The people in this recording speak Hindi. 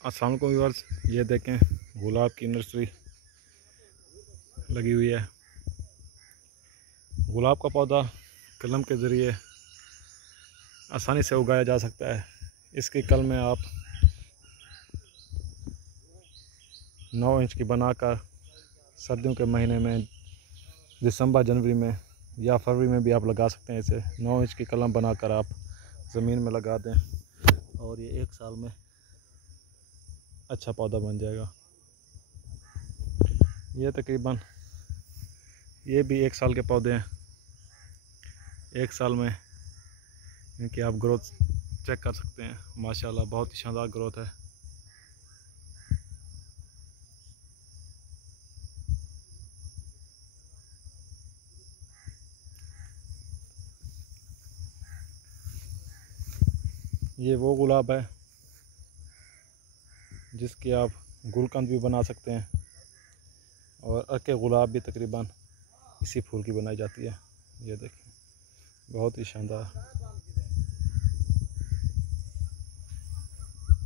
अस्सलाम वालेकुम व्यूअर्स, ये देखें गुलाब की नर्सरी लगी हुई है। गुलाब का पौधा कलम के ज़रिए आसानी से उगाया जा सकता है। इसकी कलमें आप 9 इंच की बनाकर सर्दियों के महीने में दिसंबर जनवरी में या फरवरी में भी आप लगा सकते हैं। इसे 9 इंच की कलम बनाकर आप ज़मीन में लगा दें और ये 1 साल में अच्छा पौधा बन जाएगा। ये तकरीबन ये भी 1 साल के पौधे हैं। 1 साल में इनकी आप ग्रोथ चेक कर सकते हैं। माशाल्लाह बहुत ही शानदार ग्रोथ है। ये वो गुलाब है जिसकी आप गुलकंद भी बना सकते हैं और अर्के गुलाब भी तकरीबन इसी फूल की बनाई जाती है। ये देखें बहुत ही शानदार।